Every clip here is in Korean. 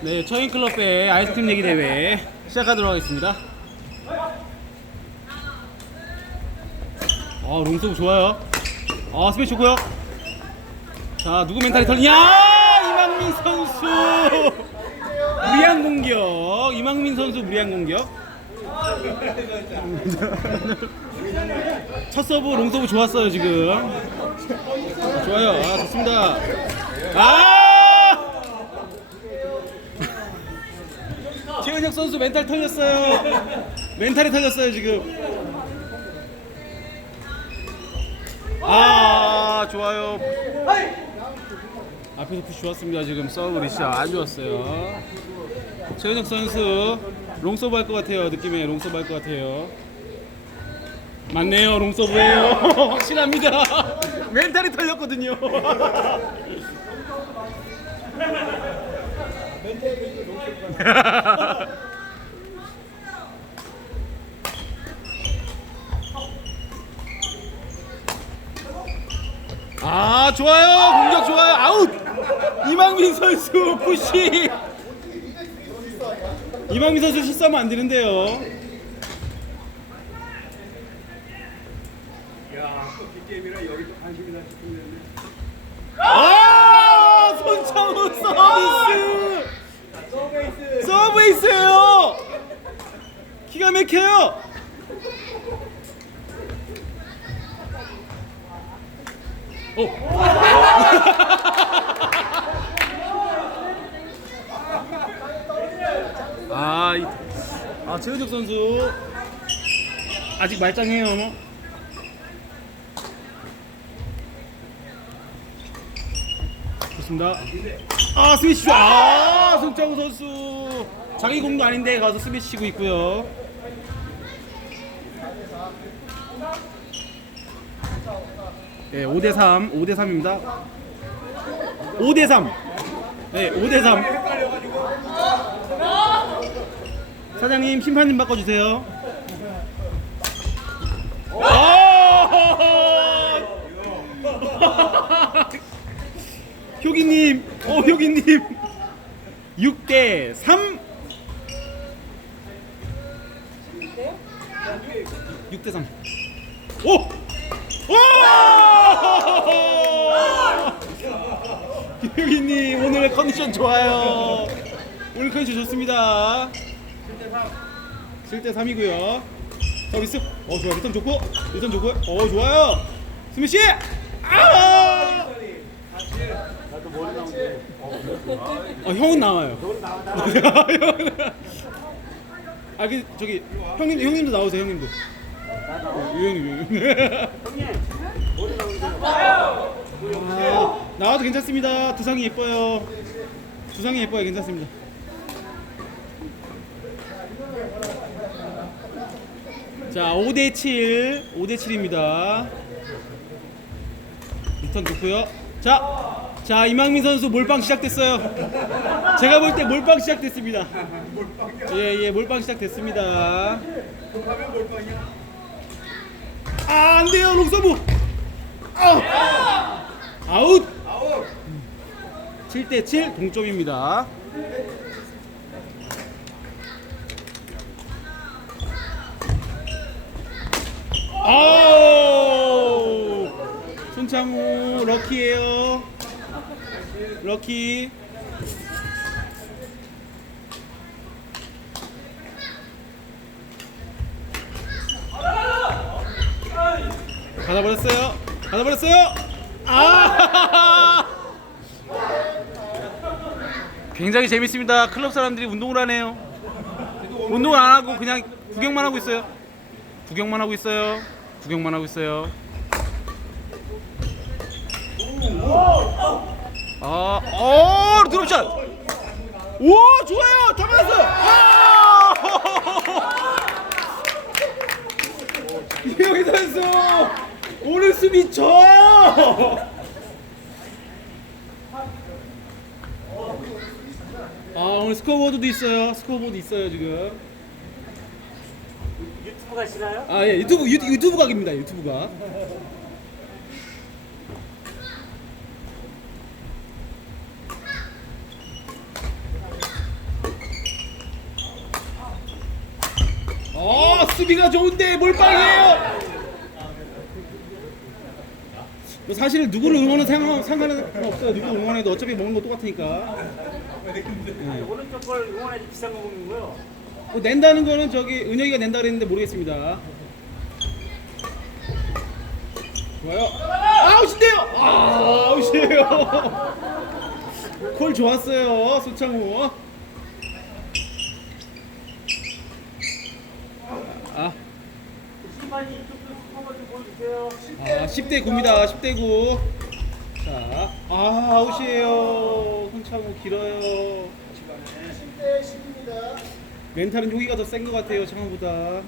네, 처인클럽의 아이스크림 내기 대회 시작하도록 하겠습니다. 아, 롱서브 좋아요. 아, 스매시 좋고요. 자, 누구 멘탈이 털리냐? 이망민 선수! 무리한 공격. 이망민 선수 무리한 공격. 첫 서브 롱서브 좋았어요, 지금. 아, 좋아요. 아, 좋습니다. 아! 최은혁 선수 멘탈 털렸어요. 멘탈이 털렸어요 지금. 아 좋아요. 앞에서 푸시 좋았습니다 지금 서브 리시 안 좋았어요. 최은혁 선수 롱서브 할 것 같아요 느낌에 롱서브 할 것 같아요. 맞네요 롱서브예요. 확실합니다. 멘탈이 털렸거든요. 아 좋아요. 공격 좋아요. 아웃! 이망민 선수 푸시! 이망민 선수 실수하면 안 되는데요 아 손창호 서비스. 서브에이스예요. 기가 막혀요. 오. 아, 이, 아 최은혁 선수. 아직 말짱해요. 좋습니다. 아 스매시 아 송창우 선수 자기 공도 아닌데 가서 스매시 치고 있고요. 네, 5대 3, 5대 3입니다. 5대 3. 네, 5대 3. 사장님 심판님 바꿔 주세요. 효기님, 어 효기님. 6대 3. 6대 3. 오! 오! 효기님 오늘 컨디션 좋아요. 오늘 컨디션 좋습니다. 7대 3이고요. 서비스. 어 좋아. 리턴 좋고. 리턴 좋고. 어 좋아요. 스미시. 아! 어 형은 나와요. 아, 그 저기 형님 형님도 나오세요, 형님도. 어, 형님. 형님. 아, 나와도 괜찮습니다. 두상이 예뻐요. 두상이 예뻐요. 괜찮습니다. 자, 5대 7. 5대 7입니다. 리턴 좋고요. 자, 자 이망민 선수 몰빵 시작됐어요. 제가 볼 때 몰빵 시작됐습니다. 예, 예, 몰빵 시작됐습니다. 아, 안 돼요, 롱서브. 아웃. 아웃. 7대 7 동점입니다. 아우 손창우 럭키예요 럭키. 받아버렸어요. 받아버렸어요. 아! 굉장히 재밌습니다. 클럽 사람들이 운동을 하네요. 운동을 안 하고 그냥 구경만 하고 있어요. 구경만 하고 있어요. 구경만 하고 있어요. 아, 어, 드롭샷. 오, 좋아요. 다 맞았어요. 아! 이영희 선수 오늘 수비 쳐. 아, 오늘 스코어보드도 있어요. 스코어보드 있어요, 지금. 유튜브 가시나요? 아, 예, 유튜브 유, 유튜브 각입니다. 유튜브 각. 수비가 좋은데 몰빵이에요. 뭐 사실 누구를 응원은 상관 상관은 없어요. 누구 응원해도 어차피 먹는 거 똑같으니까. 오른쪽 걸 응원해도 비싼 거 먹는 거요. 뭐 낸다는 거는 저기 은혁이가 낸다 그랬는데 모르겠습니다. 좋아요. 아웃인데요. 아, 아웃이에요. 콜 좋았어요, 소창우. 아, 심판이 이쪽도 한번 좀 보여주세요. 아 10대 9입니다. 10대 9. 자, 아 아웃이에요. 손창우 길어요. 멘탈은 여기가 더 센 것 같아요, 창우보다.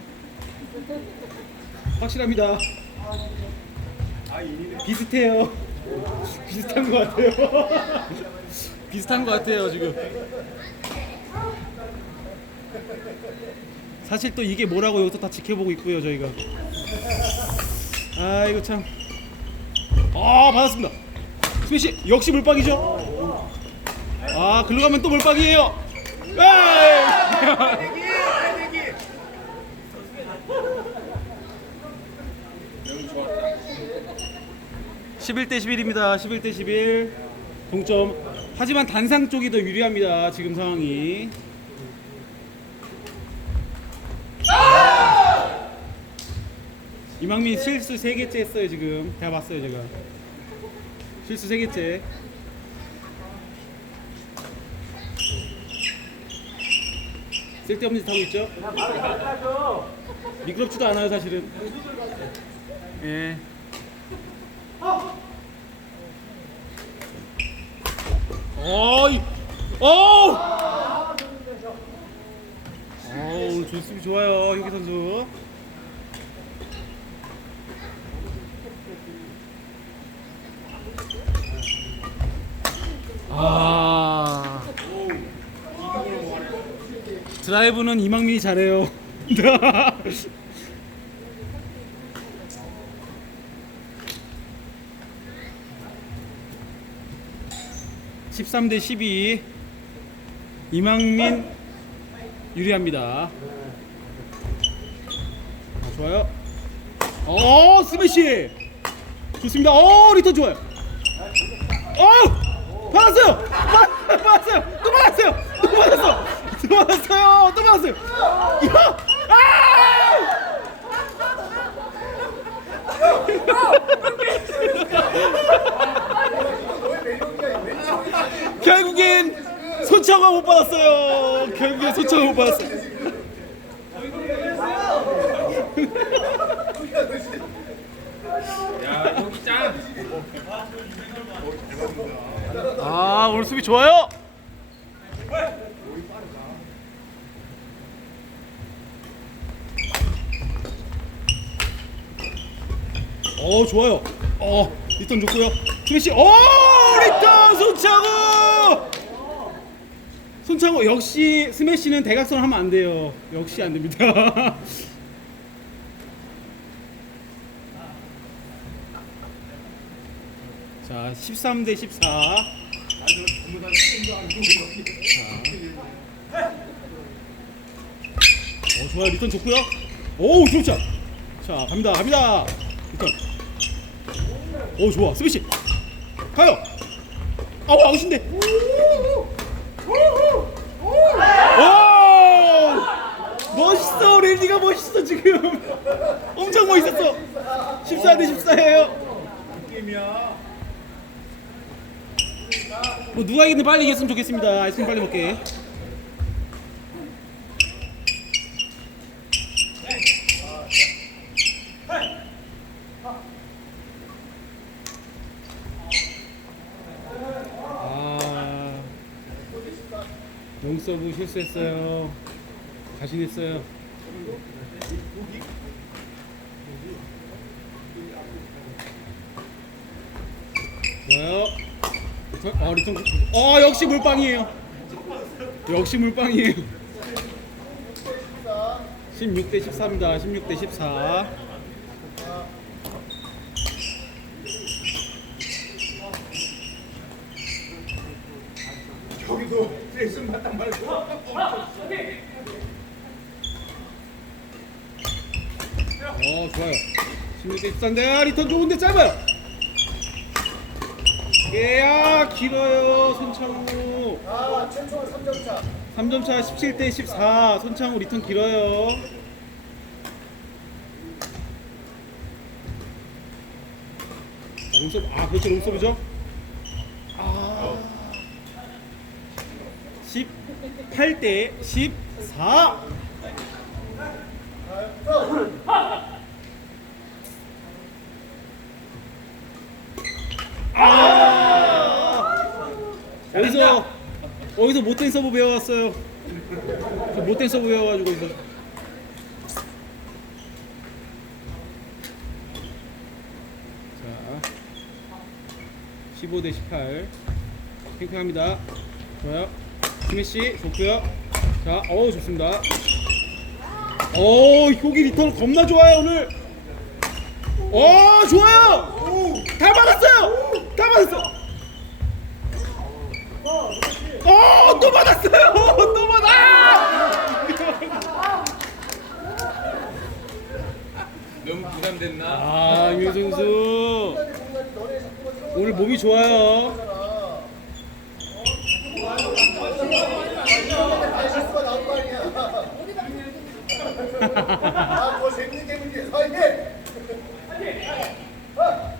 확실합니다. 비슷해요. 비슷한 것 같아요. 비슷한 것 같아요, 지금. 사실 또 이게 뭐라고 여기서 다 지켜보고 있고요, 저희가. 아, 이거 참. 아, 받았습니다. 스매시 역시 물박이죠. 아, 글로 가면 또 물박이에요. 에이! 11대 11입니다. 11대 11. 동점. 하지만 단상 쪽이 더 유리합니다. 지금 상황이. 이망민 실수 3개째 했어요, 지금. 제가 봤어요, 제가. 실수 3개째. 쓸데없는 짓 하고 있죠? 미끄럽지도 않아요, 사실은. 예. 어이, 어! 어, 오늘 조수비 좋아요, 효기 선수. 아. 드라이브는 이망민이 잘해요. 13대 12 이망민 유리합니다. 아, 좋아요. 어 스매시 좋습니다. 어 리턴 좋아요. 어 받았어요. 받- 받았어요. 또 받았어요. 또 받았어. 또 받았어요. 이거 아! 결국엔 소창화 못 받았어요. 결국엔 소창화 못 받았어요. 아 오늘 수비 좋아요. 어 좋아요. 어 리턴 좋고요. 스매시. 어 리턴 손창호. 손창호 역시 스매시는 대각선 하면 안 돼요. 역시 안 됩니다. 자 13 대 14. 어 좋아요 리턴 좋고요. 오 좋죠. 자 갑니다 갑니다. 리턴. 오 좋아 스매시. 가요. 아우 아웃인데. 오! 멋있어 랜디가 멋있어 지금. 엄청 멋있었어. 14 대 14예요. 뭐 누가 이기든 빨리 이겼으면 좋겠습니다. 아이스크림 빨리 먹게. 실수했어요. 자신했어요. 좋아요. 리턴, 어, 리턴. 어, 역시 물방이에요. 역시 물방이에요. 16대 14입니다. 16대 14. 여기도 레슨 받단 말고 어 좋아요. 16대 13대. 리턴 좋은데 짧아요. 예야 길어요 손창우. 아, 최초는 3점 차. 3점 차 17대 14 손창우 리턴 길어요. 자, 롱서브. 아 그렇죠. 롱서브죠 18대 14 아! 어디서 어디서 못된 서브 배워왔어요. 저 못된 서브 배워가지고 이거. 자 15 대 18 팽팽합니다. 좋아요 스매시 좋고요. 자 어우 좋습니다. 어 효기 리턴 겁나 좋아요 오늘. 어 좋아요! 다 받았어요! 다 받았어! 어 또 받았어요! 또 받아! 너무 부담됐나? 아 유현 선수. 오늘 몸이 좋아요 실수가 나올 거 아니야. 아. 아.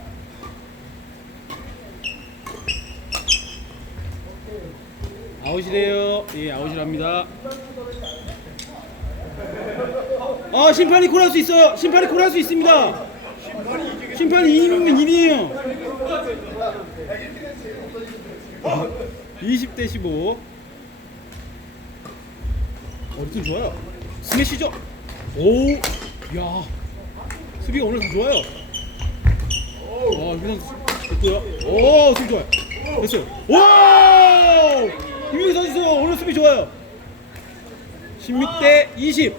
아웃이래요. 예 아웃이랍니다. 아 심판이 콜할 수 있어요. 심판이 콜할 수 있습니다. 심판이 2이면 1이에요. 20대 15 어, 리턴 좋아요? 스매시죠 오 야 수비가 오늘 다 좋아요. 아 유선 됐고요? 오 수비 좋아요. 됐어요. 와! 김민기 선수 오늘 수비 좋아요. 16대 20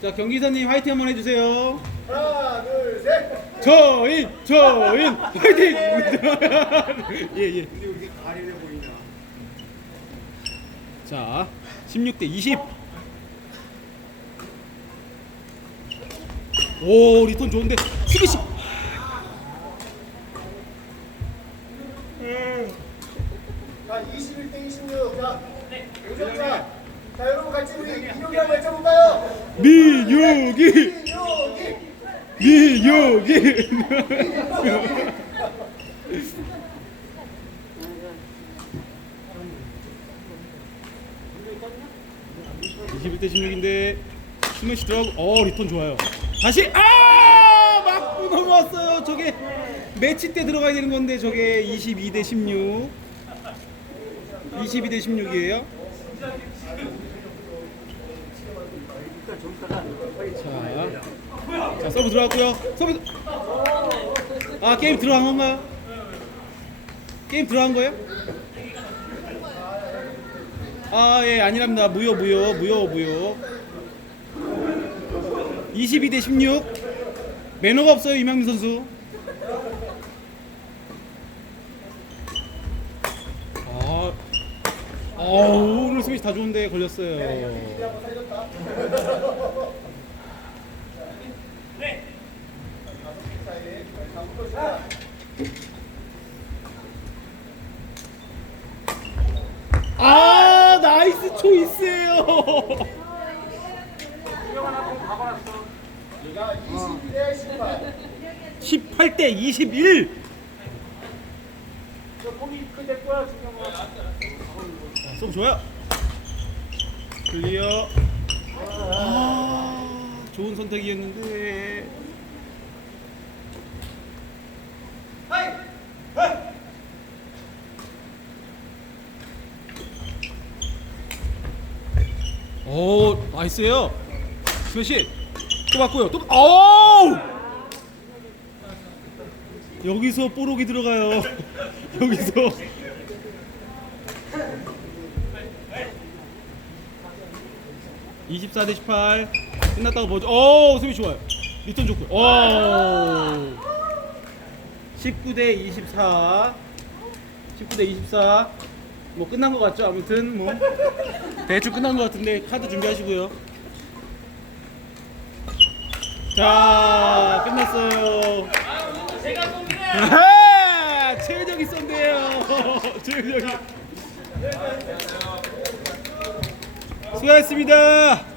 자 경기사님 화이팅 한번 해주세요. 하나, 둘, 셋. 저인 저인. 화이팅! 예예 자 16대 20 오 리턴 좋은데 수비씨 자, 21대 26. 자, 5점 차. 자, 여러분 같이 우리 민혁이 한번 외쳐볼까요? 미유기 민혁이. 미유기 21대 16인데 스매시 들어가고 어 리턴 좋아요. 다시 아! 맞고 넘어왔어요. 저게 매치 때 들어가야 되는 건데 저게 22대 16 22대 16이에요. 자, 자 서브 들어갔고요. 서브 아 게임 들어간 건가요? 게임 들어간 거예요? 아, 예, 아니랍니다. 무효, 무효, 무효, 무효. 22 대 16. 매너가 없어요, 이명민 선수. 아, 어우, 오늘 스매시 다 좋은데 걸렸어요. 아, 나이스 초이스예요. 자, 22대 18. 18대 21. 저 좋아요. 클리어. 아, 좋은 선택이었는데. 오, 나이스예요. 스매시. 또 맞고요. 또, 오! 여기서 뽀록이 들어가요. 여기서. (24 대 18) 끝났다고 보죠 오 수비 좋아요 리턴 좋고 오 (19 대 24) (19 대 24) 뭐 끝난 것 같죠? 아무튼 뭐 대충 끝난 것 같은데 카드 준비하시고요. 자 끝났어요. 아하! 최은혁이 쏜대요. 최은혁이. 수고하셨습니다.